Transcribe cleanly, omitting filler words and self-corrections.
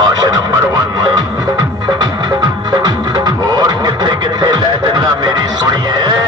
आश नंबर 1 और किथे किथे लै चलना मेरी सुनिए